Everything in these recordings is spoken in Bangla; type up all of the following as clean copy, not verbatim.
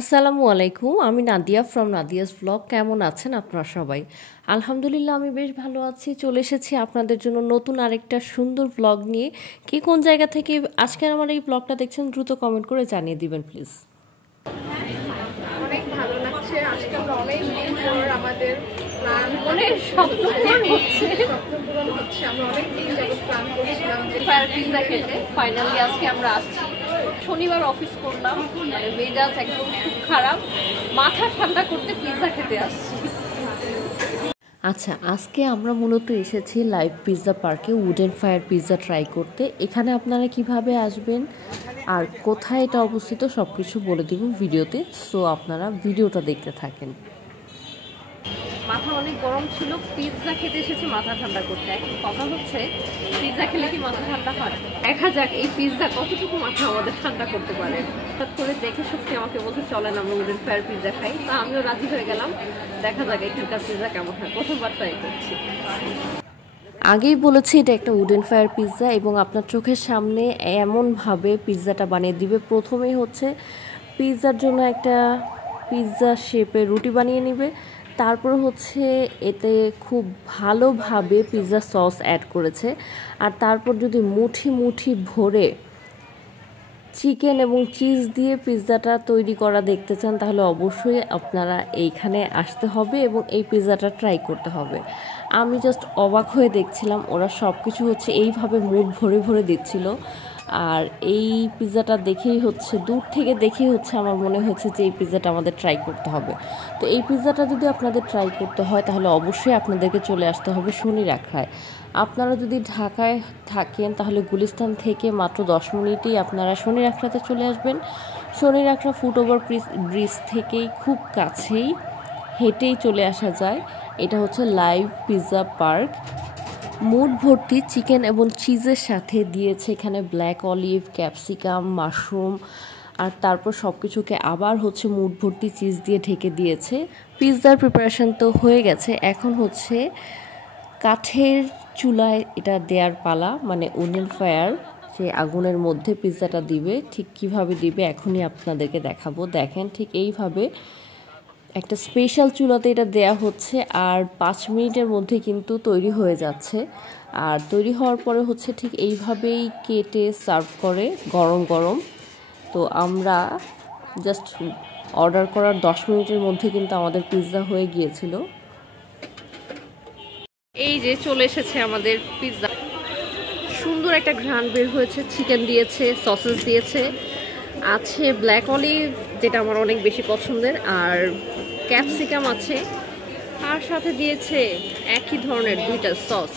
আসসালামু আলাইকুম, আমি নাদিয়া ফ্রম নাদিয়াস ব্লগ। কেমন আছেন আপনারা সবাই? আলহামদুলিল্লাহ আমি বেশ ভালো আছি। চলে এসেছি আপনাদের জন্য নতুন আরেকটা সুন্দর ব্লগ নিয়ে। কে কোন জায়গা থেকে আজকে আমার এই ব্লগটা দেখছেন দ্রুত কমেন্ট করে জানিয়ে দিবেন প্লিজ। অনেক ভালো লাগছে। আজকে আমরা অনেক দিন পর আমাদের প্ল্যান স্বপ্ন পূরণ হচ্ছে। আমরা অনেক দিন যাবত প্ল্যান করছিলাম যে ফায়ার পিৎজা খেতে। ফাইনালি আজকে আমরা আসছি। শনিবার অফিস করলাম, মানে মেজাজ একদম খুব খারাপ, মাথা ঠান্ডা করতে পিৎজা খেতে আসছি। আচ্ছা, আজকে আমরা মূলত এসেছি লাইভ পিৎজা পার্কে উডেন ফায়ার পিৎজা ট্রাই করতে। এখানে আপনারা কিভাবে আসবেন আর কোথায় এটা অবস্থিত সব কিছু বলে দেব ভিডিওতে, সো আপনারা ভিডিওটা দেখতে থাকেন। মাথা অনেক গরম ছিল, পিৎজা খেতে এসেছি মাথা ঠান্ডা করতে। এখন কথা হচ্ছে পিৎজা খেলে কি মাথা ঠান্ডা হয়? দেখা যাক এই পিৎজা কতটুকু মাথা আমাদের ঠান্ডা করতে পারে। হঠাৎ করে দেখে সত্যি আমাকে বলতে চলেন আমরা উডেন ফায়ার পিৎজা খাই, তা আমিও রাজি হয়ে গেলাম। দেখা যাক এখানকার পিৎজা কেমন হয়, প্রথমবার ট্রাই করছি। আগেই বলেছি এটা একটা উডেন ফায়ার পিৎজা এবং আপনার চোখের সামনে এমনভাবে পিৎজাটা বানিয়ে দিবে। প্রথমেই হচ্ছে পিৎজার জন্য একটা পিৎজা শেপের রুটি বানিয়ে নেবে, তারপর হচ্ছে এতে খুব ভালোভাবে পিৎজা সস অ্যাড করেছে, আর তারপর যদি মুঠি মুঠি ভরে চিকেন এবং চিজ দিয়ে পিৎজাটা তৈরি করা দেখতে চান তাহলে অবশ্যই আপনারা এইখানে আসতে হবে এবং এই পিৎজাটা ট্রাই করতে হবে। আমি জাস্ট অবাক হয়ে দেখছিলাম, ওরা সব কিছু হচ্ছে এইভাবে মুখ ভরে ভরে দিচ্ছিল। আর এই পিৎজাটা দেখেই হচ্ছে, দূর থেকে দেখেই হচ্ছে আমার মনে হচ্ছে যে এই পিৎজাটা আমাদের ট্রাই করতে হবে। তো এই পিৎজাটা যদি আপনাদের ট্রাই করতে হয় তাহলে অবশ্যই আপনাদেরকে চলে আসতে হবে শনি রাখরায়। আপনারা যদি ঢাকায় থাকেন তাহলে গুলিস্তান থেকে মাত্র 10 মিনিটেই আপনারা শনি রাখরাতে চলে আসবেন। শনি রাখরা ফুটওভার ব্রিজ থেকেই খুব কাছেই, হেঁটেই চলে আসা যায়। এটা হচ্ছে লাইভ পিৎজা পার্ক। মুড ভর্তি চিকেন এবং চিজের সাথে দিয়েছে এখানে ব্ল্যাক অলিভ, ক্যাপসিকাম, মাশরুম, আর তারপর সব কিছুকে আবার হচ্ছে মুড ভর্তি চিজ দিয়ে ঢেকে দিয়েছে। পিৎজার প্রিপারেশন তো হয়ে গেছে, এখন হচ্ছে কাঠের চুলায় এটা দেওয়ার পালা, মানে উডেন ফায়ার, যে আগুনের মধ্যে পিৎজাটা দিবে। ঠিক কিভাবে দিবে এখনই আপনাদেরকে দেখাবো। দেখেন ঠিক এইভাবে একটা স্পেশাল চুলাতে এটা দেয়া হচ্ছে, আর 5 মিনিটের মধ্যে কিন্তু তৈরি হয়ে যাচ্ছে। আর তৈরি হওয়ার পরে হচ্ছে ঠিক এইভাবেই কেটে সার্ভ করে গরম গরম। তো আমরা জাস্ট অর্ডার করার 10 মিনিটের মধ্যে কিন্তু আমাদের পিৎজা হয়ে গিয়েছিল। এই যে চলে এসেছে আমাদের পিৎজা, সুন্দর একটা ঘ্রাণ বের হয়েছে। চিকেন দিয়েছে, সসেস দিয়েছে, আছে ব্ল্যাক অলিভ যেটা আমার অনেক বেশি পছন্দের, আর ক্যাপসিকাম আছে, আর সাথে দিয়েছে একই ধরনের 2টা সস,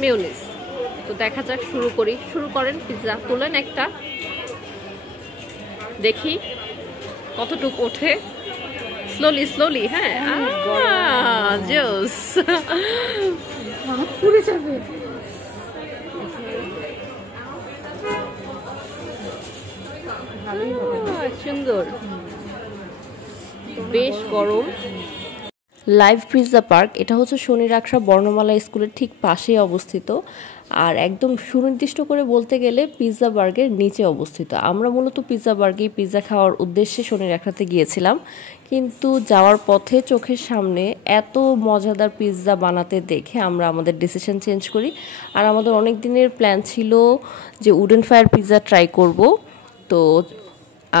মেয়োনিজ। তো দেখা যাক, শুরু করেন। পিৎজা তোলেন একটা, দেখি কতটুকু ওঠে। স্লোলি, হ্যাঁ, জোস পুড়ে যাবে। সুন্দর, বেশ গরম। লাইভ পিৎজা পার্ক এটা হচ্ছে শনি রাখরা বর্ণমালা স্কুলের ঠিক পাশেই অবস্থিত, আর একদম সুনির্দিষ্ট করে বলতে গেলে পিৎজা বার্গের নিচে অবস্থিত। আমরা মূলত পিৎজা বার্গে পিৎজা খাওয়ার উদ্দেশ্যে শনি রাখরাতে গিয়েছিলাম, কিন্তু যাওয়ার পথে চোখের সামনে এত মজাদার পিৎজা বানাতে দেখে আমরা আমাদের ডিসিশন চেঞ্জ করি। আর আমাদের অনেক দিনের প্ল্যান ছিল যে উডেন ফায়ার পিৎজা ট্রাই করব। তো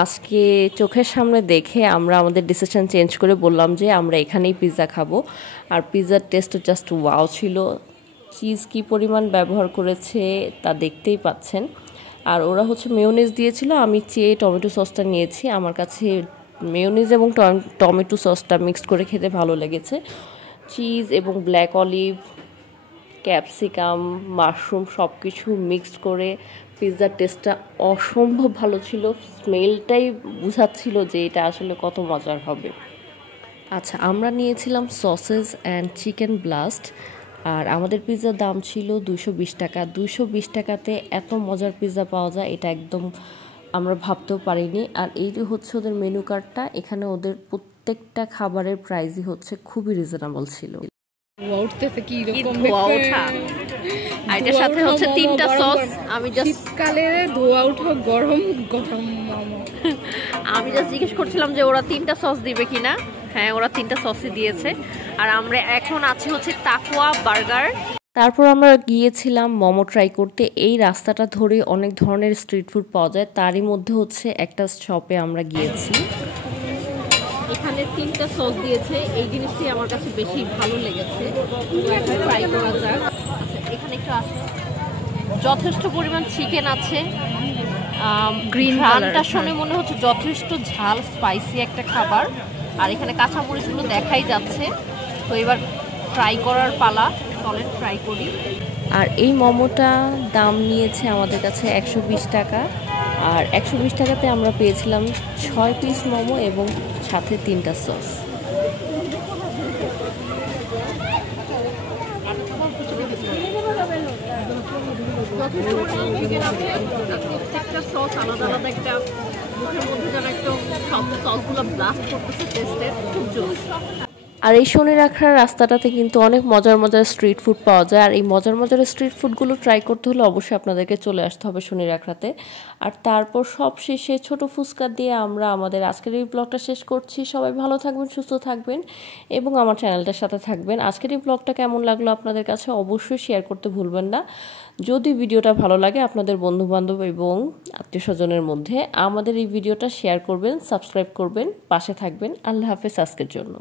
আজকে চোখের সামনে দেখে আমরা আমাদের ডিসিশন চেঞ্জ করে বললাম যে আমরা এখানেই পিৎজা খাবো। আর পিৎজার টেস্টও জাস্ট ওয়াও ছিল। চিজ কি পরিমাণ ব্যবহার করেছে তা দেখতেই পাচ্ছেন। আর ওরা হচ্ছে মেয়োনিজ দিয়েছিল, আমি চেয়ে টমেটো সসটা নিয়েছি। আমার কাছে মেয়োনিজ এবং টমেটো সসটা মিক্সড করে খেতে ভালো লেগেছে। চিজ এবং ব্ল্যাক অলিভ, ক্যাপসিকাম, মাশরুম সব কিছু মিক্সড করে পিৎজার টেস্টটা অসম্ভব ভালো ছিল। স্মেলটাই বোঝাচ্ছিল যে এটা আসলে কত মজার হবে। আচ্ছা, আমরা নিয়েছিলাম সসেস অ্যান্ড চিকেন ব্লাস্ট, আর আমাদের পিৎজার দাম ছিল 220 টাকা। 220 টাকাতে এত মজার পিৎজা পাওয়া যায় এটা একদম আমরা ভাবতেও পারিনি। আর এই যে হচ্ছে ওদের মেনু কার্ডটা, এখানে ওদের প্রত্যেকটা খাবারের প্রাইসই হচ্ছে খুবই রিজনেবল ছিল। আর এটার সাথে হচ্ছে 3টা সস। আমি জাস্ট শীতকালের ধোয়া ওঠা গরম গরম মোমো। আমি জাস্ট জিজ্ঞেস করছিলাম যে ওরা 3টা সস দিবে কিনা। হ্যাঁ, ওরা 3টা সসই দিয়েছে। আর আমরা এখন আছি হচ্ছে তাকওয়া বার্গার। তারপর আমরা গিয়েছিলাম মোমো ট্রাই করতে। এই রাস্তাটা ধরে অনেক ধরনের স্ট্রিট ফুড পাওয়া যায়, তারই মধ্যে হচ্ছে একটা শপে আমরা গিয়েছি। এখানে 3টা সস দিয়েছে, এই জিনিসটি আমার কাছে বেশি ভালো লেগেছে। এখন ট্রাই করা যাক। এখানে একটু আসে, যথেষ্ট পরিমাণ চিকেন আছে। গ্রিন রানটা শুনে মনে হচ্ছে যথেষ্ট ঝাল স্পাইসি একটা খাবার। আর এখানে কাঁচামরিচগুলো দেখাই যাচ্ছে। তো এবার ট্রাই করার পালা, চলেন ট্রাই করি। আর এই মোমোটা দাম নিয়েছে আমাদের কাছে 120 টাকা। আর 120 টাকাতে আমরা পেয়েছিলাম 6 পিস মোমো এবং সাথে 3টা সস। প্রত্যেকটা সস আলাদা আলাদা একটা মুখের মধ্যে যেন একটা সব সসগুলো ব্লাস্ট করতেছে, টেস্টের খুব জোর। আর এই শনি রাখার রাস্তাটাতে কিন্তু অনেক মজার মজার স্ট্রিট ফুড পাওয়া যায়। আর এই মজার মজার স্ট্রিট ফুডগুলো ট্রাই করতে হলে অবশ্যই আপনাদেরকে চলে আসতে হবে শনি রাখাতে। আর তারপর সব শেষে ছোট ফুচকা দিয়ে আমরা আমাদের আজকের এই ব্লগটা শেষ করছি। সবাই ভালো থাকবেন, সুস্থ থাকবেন এবং আমার চ্যানেলটার সাথে থাকবেন। আজকের এই ব্লগটা কেমন লাগলো আপনাদের কাছে অবশ্যই শেয়ার করতে ভুলবেন না। যদি ভিডিওটা ভালো লাগে আপনাদের বন্ধুবান্ধব এবং আত্মীয় স্বজনের মধ্যে আমাদের এই ভিডিওটা শেয়ার করবেন, সাবস্ক্রাইব করবেন, পাশে থাকবেন। আল্লাহ হাফেজ আজকের জন্য।